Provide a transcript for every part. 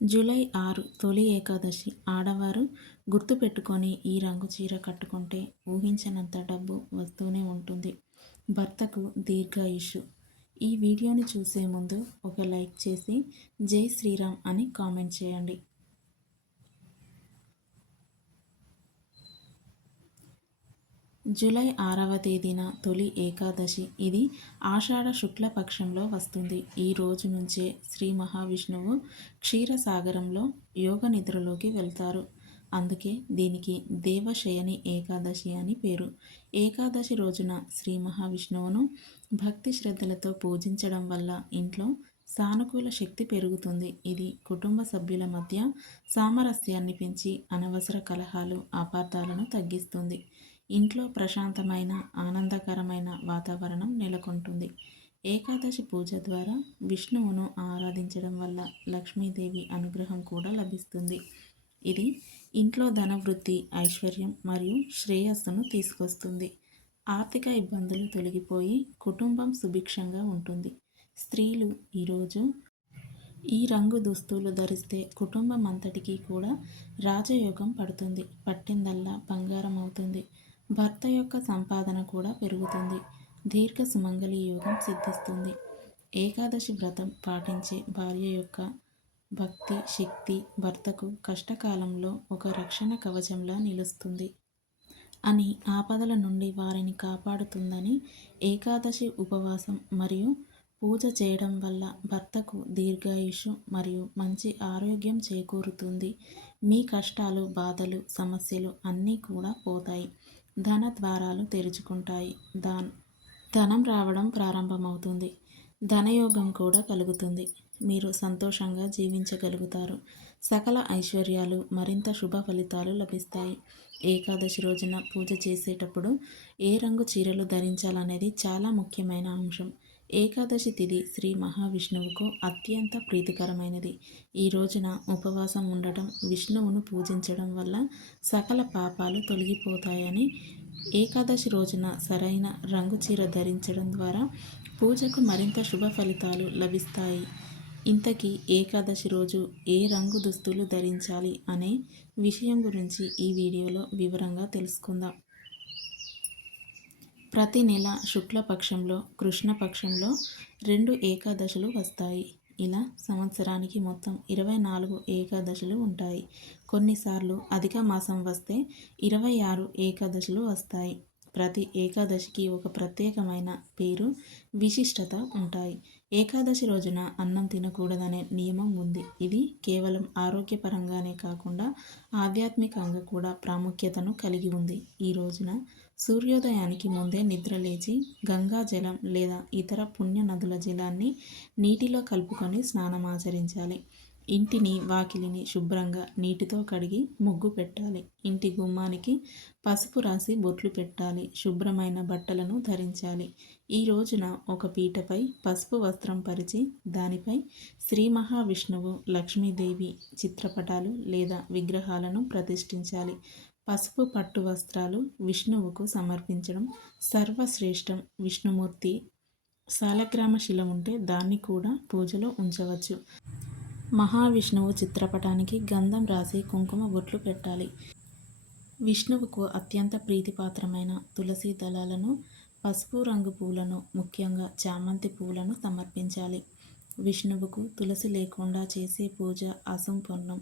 July 6 తొలి ఏకాదశి. ఆడవారు గుర్తుపెట్టుకొని ఈ రంగు చీర కట్టుకుంటే ఊహించనంత డబ్బు వస్తూనే ఉంటుంది. భర్తకు దీర్ఘాయుష్షు. ఈ వీడియోని చూసే ముందు ఒక లైక్ చేసి జై శ్రీరామ్ అని కామెంట్ చేయండి. జూలై 6వ తేదీన తొలి ఏకాదశి. ఇది ఆషాఢ శుక్ల పక్షంలో వస్తుంది. ఈ రోజు నుంచే శ్రీ మహావిష్ణువు క్షీరసాగరంలో యోగ నిద్రలోకి వెళ్తారు. అందుకే దీనికి దేవశయని ఏకాదశి అని పేరు. ఏకాదశి రోజున శ్రీ మహావిష్ణువును భక్తి శ్రద్ధలతో పూజించడం వల్ల ఇంట్లో సానుకూల శక్తి పెరుగుతుంది. ఇది కుటుంబ సభ్యుల మధ్య సామరస్యాన్ని పెంచి అనవసర కలహాలు, అపార్థాలను తగ్గిస్తుంది. ఇంట్లో ప్రశాంతమైన, ఆనందకరమైన వాతావరణం నెలకొంటుంది. ఏకాదశి పూజ ద్వారా విష్ణువును ఆరాధించడం వల్ల లక్ష్మీదేవి అనుగ్రహం కూడా లభిస్తుంది. ఇది ఇంట్లో ధనవృద్ధి, ఐశ్వర్యం మరియు శ్రేయస్సును తీసుకొస్తుంది. ఆర్థిక ఇబ్బందులు తొలగిపోయి కుటుంబం సుభిక్షంగా ఉంటుంది. స్త్రీలు ఈరోజు ఈ రంగు దుస్తులు ధరిస్తే కుటుంబం అంతటికీ కూడా రాజయోగం పడుతుంది. పట్టిందల్లా బంగారం అవుతుంది. భర్త యొక్క సంపాదన కూడా పెరుగుతుంది. దీర్ఘ సుమంగళి యోగం సిద్ధిస్తుంది. ఏకాదశి వ్రతం పాటించే భార్య యొక్క భక్తి శక్తి భర్తకు కష్టకాలంలో ఒక రక్షణ కవచంలా నిలుస్తుంది అని, ఆపదల నుండి వారిని కాపాడుతుందని. ఏకాదశి ఉపవాసం మరియు పూజ చేయడం వల్ల భర్తకు దీర్ఘాయుషు మరియు మంచి ఆరోగ్యం చేకూరుతుంది. మీ కష్టాలు, బాధలు, సమస్యలు అన్నీ కూడా పోతాయి. ధన ద్వారాలు తెరుచుకుంటాయి. ధనం రావడం ప్రారంభమవుతుంది. ధనయోగం కూడా కలుగుతుంది. మీరు సంతోషంగా జీవించగలుగుతారు. సకల ఐశ్వర్యాలు, మరింత శుభ ఫలితాలు లభిస్తాయి. ఏకాదశి రోజున పూజ చేసేటప్పుడు ఏ రంగు చీరలు ధరించాలనేది చాలా ముఖ్యమైన అంశం. ఏకాదశి తిథి శ్రీ మహావిష్ణువుకు అత్యంత ప్రీతికరమైనది. ఈ రోజున ఉపవాసం ఉండటం, విష్ణువును పూజించడం వల్ల సకల పాపాలు తొలగిపోతాయని, ఏకాదశి రోజున సరైన రంగు చీర ధరించడం ద్వారా పూజకు మరింత శుభ ఫలితాలు లభిస్తాయి. ఇంతకీ ఏకాదశి రోజు ఏ రంగు దుస్తులు ధరించాలి అనే విషయం గురించి ఈ వీడియోలో వివరంగా తెలుసుకుందాం. ప్రతి నెల శుక్లపక్షంలో, కృష్ణపక్షంలో 2 ఏకాదశులు వస్తాయి. ఇలా సంవత్సరానికి మొత్తం 24 ఏకాదశులు ఉంటాయి. కొన్నిసార్లు అధిక మాసం వస్తే 26 ఏకాదశులు వస్తాయి. ప్రతి ఏకాదశికి ఒక ప్రత్యేకమైన పేరు, విశిష్టత ఉంటాయి. ఏకాదశి రోజున అన్నం తినకూడదనే నియమం ఉంది. ఇది కేవలం ఆరోగ్యపరంగానే కాకుండా ఆధ్యాత్మికంగా కూడా ప్రాముఖ్యతను కలిగి ఉంది. ఈ రోజున సూర్యోదయానికి ముందే నిద్రలేచి గంగా జలం లేదా ఇతర పుణ్య నదుల జలాన్ని నీటిలో కలుపుకొని స్నానమాచరించాలి. ఇంటిని, వాకిలిని శుభ్రంగా నీటితో కడిగి ముగ్గు పెట్టాలి. ఇంటి గుమ్మానికి పసుపు రాసి బొట్లు పెట్టాలి. శుభ్రమైన బట్టలను ధరించాలి. ఈ రోజున ఒక పీటపై పసుపు వస్త్రం పరిచి దానిపై శ్రీ మహావిష్ణువు, లక్ష్మీదేవి చిత్రపటాలు లేదా విగ్రహాలను ప్రతిష్ఠించాలి. పసుపు పట్టు వస్త్రాలు విష్ణువుకు సమర్పించడం సర్వశ్రేష్టం. విష్ణుమూర్తి సాలగ్రామ శిల ఉంటే దాన్ని కూడా పూజలో ఉంచవచ్చు. మహావిష్ణువు చిత్రపటానికి గంధం రాసి కుంకుమ బొట్లు పెట్టాలి. విష్ణువుకు అత్యంత ప్రీతిపాత్రమైన తులసి దళాలను, పసుపు రంగు పూలను, ముఖ్యంగా చామంతి పూలను సమర్పించాలి. విష్ణువుకు తులసి లేకుండా చేసే పూజ అసంపూర్ణం.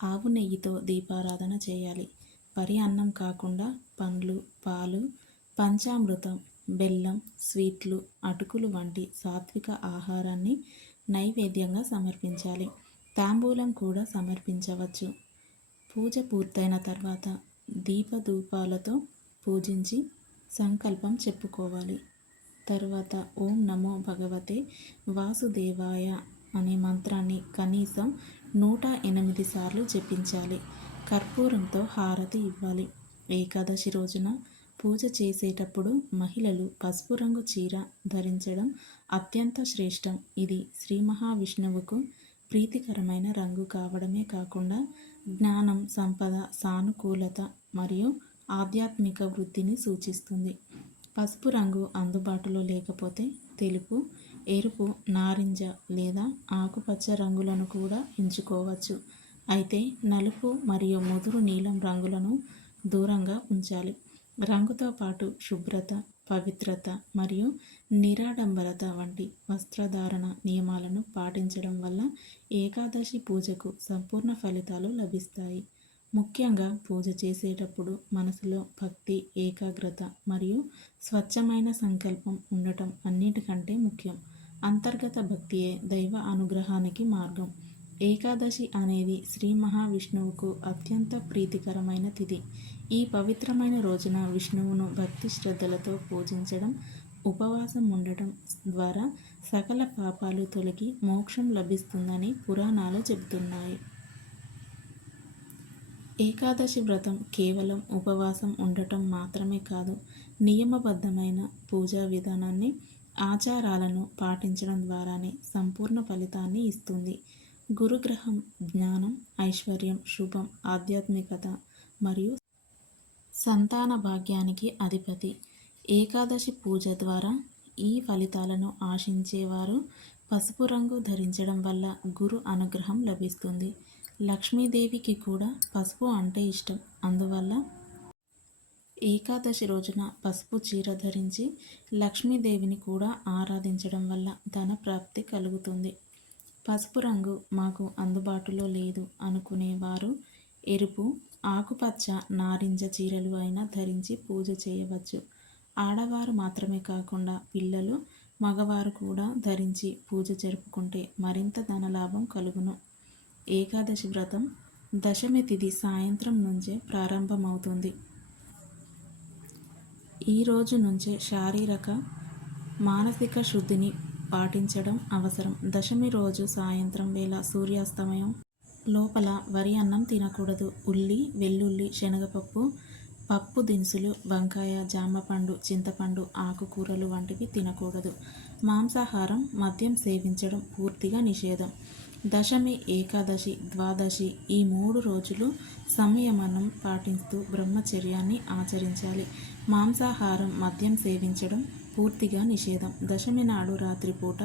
ఆవు నెయ్యితో దీపారాధన చేయాలి. వరి అన్నం కాకుండా పండ్లు, పాలు, పంచామృతం, బెల్లం, స్వీట్లు, అటుకులు వంటి సాత్విక ఆహారాన్ని నైవేద్యంగా సమర్పించాలి. తాంబూలం కూడా సమర్పించవచ్చు. పూజ పూర్తయిన తర్వాత దీపధూపాలతో పూజించి సంకల్పం చెప్పుకోవాలి. తర్వాత ఓం నమో భగవతే వాసుదేవాయ అనే మంత్రాన్ని కనీసం 108 సార్లు జపించాలి. కర్పూరంతో హారతి ఇవ్వాలి. ఏకాదశి రోజున పూజ చేసేటప్పుడు మహిళలు పసుపు రంగు చీర ధరించడం అత్యంత శ్రేష్టం. ఇది శ్రీ మహావిష్ణువుకు ప్రీతికరమైన రంగు కావడమే కాకుండా జ్ఞానం, సంపద, సానుకూలత మరియు ఆధ్యాత్మిక వృద్ధిని సూచిస్తుంది. పసుపు రంగు అందుబాటులో లేకపోతే తెలుపు, ఎరుపు, నారింజ లేదా ఆకుపచ్చ రంగులను కూడా ఎంచుకోవచ్చు. అయితే నలుపు మరియు ముదురు నీలం రంగులను దూరంగా ఉంచాలి. రంగుతో పాటు శుభ్రత, పవిత్రత మరియు నిరాడంబరత వంటి వస్త్రధారణ నియమాలను పాటించడం వల్ల ఏకాదశి పూజకు సంపూర్ణ ఫలితాలు లభిస్తాయి. ముఖ్యంగా పూజ చేసేటప్పుడు మనసులో భక్తి, ఏకాగ్రత మరియు స్వచ్ఛమైన సంకల్పం ఉండటం అన్నిటికంటే ముఖ్యం. అంతర్గత భక్తియే దైవ అనుగ్రహానికి మార్గం. ఏకాదశి అనేది శ్రీ మహావిష్ణువుకు అత్యంత ప్రీతికరమైన తిథి. ఈ పవిత్రమైన రోజున విష్ణువును భక్తి శ్రద్ధలతో పూజించడం, ఉపవాసం ఉండటం ద్వారా సకల పాపాలు తొలగి మోక్షం లభిస్తుందని పురాణాలు చెబుతున్నాయి. ఏకాదశి వ్రతం కేవలం ఉపవాసం ఉండటం మాత్రమే కాదు, నియమబద్ధమైన పూజా విధానాన్ని, ఆచారాలను పాటించడం ద్వారానే సంపూర్ణ ఫలితాన్ని ఇస్తుంది. గురుగ్రహం జ్ఞానం, ఐశ్వర్యం, శుభం, ఆధ్యాత్మికత మరియు సంతాన భాగ్యానికి అధిపతి. ఏకాదశి పూజ ద్వారా ఈ ఫలితాలను ఆశించేవారు పసుపు రంగు ధరించడం వల్ల గురు అనుగ్రహం లభిస్తుంది. లక్ష్మీదేవికి కూడా పసుపు అంటే ఇష్టం. అందువల్ల ఏకాదశి రోజున పసుపు చీర ధరించి లక్ష్మీదేవిని కూడా ఆరాధించడం వల్ల ధన ప్రాప్తి కలుగుతుంది. పసుపు రంగు మాకు అందుబాటులో లేదు అనుకునేవారు ఎరుపు, ఆకుపచ్చ, నారింజ చీరలు అయినా ధరించి పూజ చేయవచ్చు. ఆడవారు మాత్రమే కాకుండా పిల్లలు, మగవారు కూడా ధరించి పూజ జరుపుకుంటే మరింత ధనలాభం కలుగును. ఏకాదశి వ్రతం దశమి తిథి సాయంత్రం నుంచే ప్రారంభమవుతుంది. ఈ రోజు నుంచే శారీరక, మానసిక శుద్ధిని పాటించడం అవసరం. దశమి రోజు సాయంత్రం వేళ సూర్యాస్తమయం లోపల వరి అన్నం తినకూడదు. ఉల్లి, వెల్లుల్లి, శనగపప్పు, పప్పు దినుసులు, వంకాయ, జామపండు, చింతపండు, ఆకుకూరలు వంటివి తినకూడదు. మాంసాహారం, మద్యం సేవించడం పూర్తిగా నిషేధం. దశమి, ఏకాదశి, ద్వాదశి ఈ 3 రోజులు సంయమనం పాటిస్తూ బ్రహ్మచర్యాన్ని ఆచరించాలి. మాంసాహారం, మద్యం సేవించడం పూర్తిగా నిషేధం. దశమి నాడు రాత్రిపూట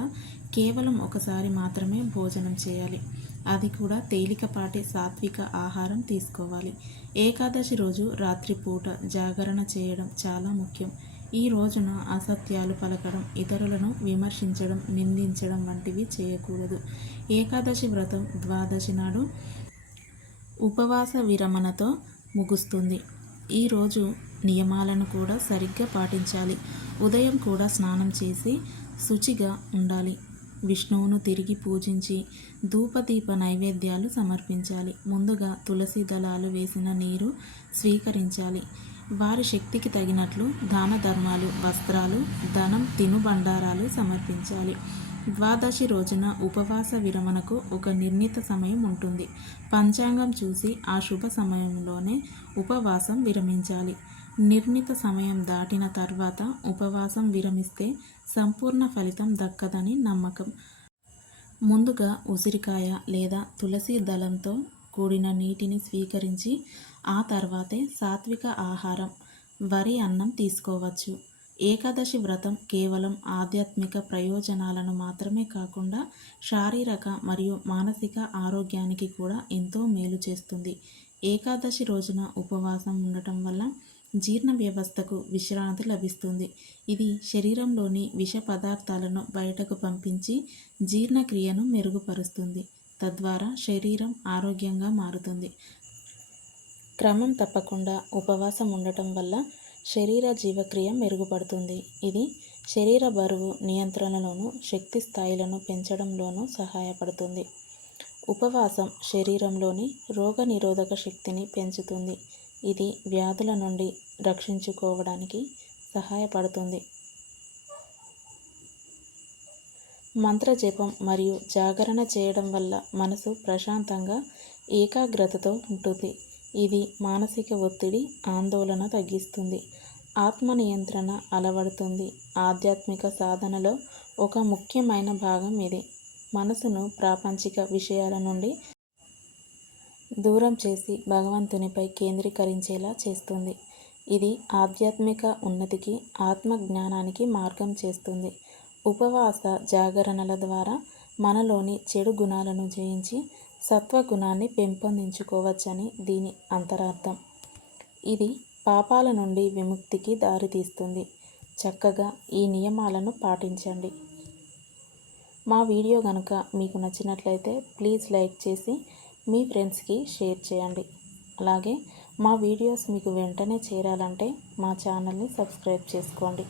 కేవలం ఒకసారి మాత్రమే భోజనం చేయాలి. అది కూడా తేలికపాటి సాత్విక ఆహారం తీసుకోవాలి. ఏకాదశి రోజు రాత్రిపూట జాగరణ చేయడం చాలా ముఖ్యం. ఈ రోజున అసత్యాలు పలకడం, ఇతరులను విమర్శించడం, నిందించడం వంటివి చేయకూడదు. ఏకాదశి వ్రతం ద్వాదశి నాడు ఉపవాస విరమణతో ముగుస్తుంది. ఈరోజు నియమాలను కూడా సరిగ్గా పాటించాలి. ఉదయం కూడా స్నానం చేసి శుచిగా ఉండాలి. విష్ణువును తిరిగి పూజించి ధూపదీప నైవేద్యాలు సమర్పించాలి. ముందుగా తులసి దళాలు వేసిన నీరు స్వీకరించాలి. వారి శక్తికి తగినట్లు దాన ధర్మాలు, వస్త్రాలు, ధనం, తినుబండారాలు సమర్పించాలి. ద్వాదశి రోజున ఉపవాస విరమణకు ఒక నిర్ణీత సమయం ఉంటుంది. పంచాంగం చూసి ఆ శుభ సమయంలోనే ఉపవాసం విరమించాలి. నిర్ణీత సమయం దాటిన తర్వాత ఉపవాసం విరమిస్తే సంపూర్ణ ఫలితం దక్కదని నమ్మకం. ముందుగా ఉసిరికాయ లేదా తులసి దళంతో కూడిన నీటిని స్వీకరించి ఆ తర్వాతే సాత్విక ఆహారం, వరి అన్నం తీసుకోవచ్చు. ఏకాదశి వ్రతం కేవలం ఆధ్యాత్మిక ప్రయోజనాలను మాత్రమే కాకుండా శారీరక మరియు మానసిక ఆరోగ్యానికి కూడా ఎంతో మేలు చేస్తుంది. ఏకాదశి రోజున ఉపవాసం ఉండటం వల్ల జీర్ణ వ్యవస్థకు విశ్రాంతి లభిస్తుంది. ఇది శరీరంలోని విష పదార్థాలను బయటకు పంపించి జీర్ణక్రియను మెరుగుపరుస్తుంది. తద్వారా శరీరం ఆరోగ్యంగా మారుతుంది. క్రమం తప్పకుండా ఉపవాసం ఉండటం వల్ల శరీర జీవక్రియ మెరుగుపడుతుంది. ఇది శరీర బరువు నియంత్రణలోను, శక్తి స్థాయిలను పెంచడంలోనూ సహాయపడుతుంది. ఉపవాసం శరీరంలోని రోగనిరోధక శక్తిని పెంచుతుంది. ఇది వ్యాధుల నుండి రక్షించుకోవడానికి సహాయపడుతుంది. మంత్రజపం మరియు జాగరణ చేయడం వల్ల మనసు ప్రశాంతంగా, ఏకాగ్రతతో ఉంటుంది. ఇది మానసిక ఒత్తిడి, ఆందోళన తగ్గిస్తుంది. ఆత్మ నియంత్రణ అలవడుతుంది. ఆధ్యాత్మిక సాధనలో ఒక ముఖ్యమైన భాగం ఇది. మనసును ప్రాపంచిక విషయాల నుండి దూరం చేసి భగవంతునిపై కేంద్రీకరించేలా చేస్తుంది. ఇది ఆధ్యాత్మిక ఉన్నతికి, ఆత్మ జ్ఞానానికి మార్గం చేస్తుంది. ఉపవాస జాగరణల ద్వారా మనలోని చెడు గుణాలను జయించి సత్వగుణాన్ని పెంపొందించుకోవచ్చని దీని అంతరార్థం. ఇది పాపాల నుండి విముక్తికి దారితీస్తుంది. చక్కగా ఈ నియమాలను పాటించండి. మా వీడియో కనుక మీకు నచ్చినట్లయితే ప్లీజ్ లైక్ చేసి మీ ఫ్రెండ్స్కి షేర్ చేయండి. అలాగే మా వీడియోస్ మీకు వెంటనే చేరాలంటే మా ఛానల్ని సబ్స్క్రైబ్ చేసుకోండి.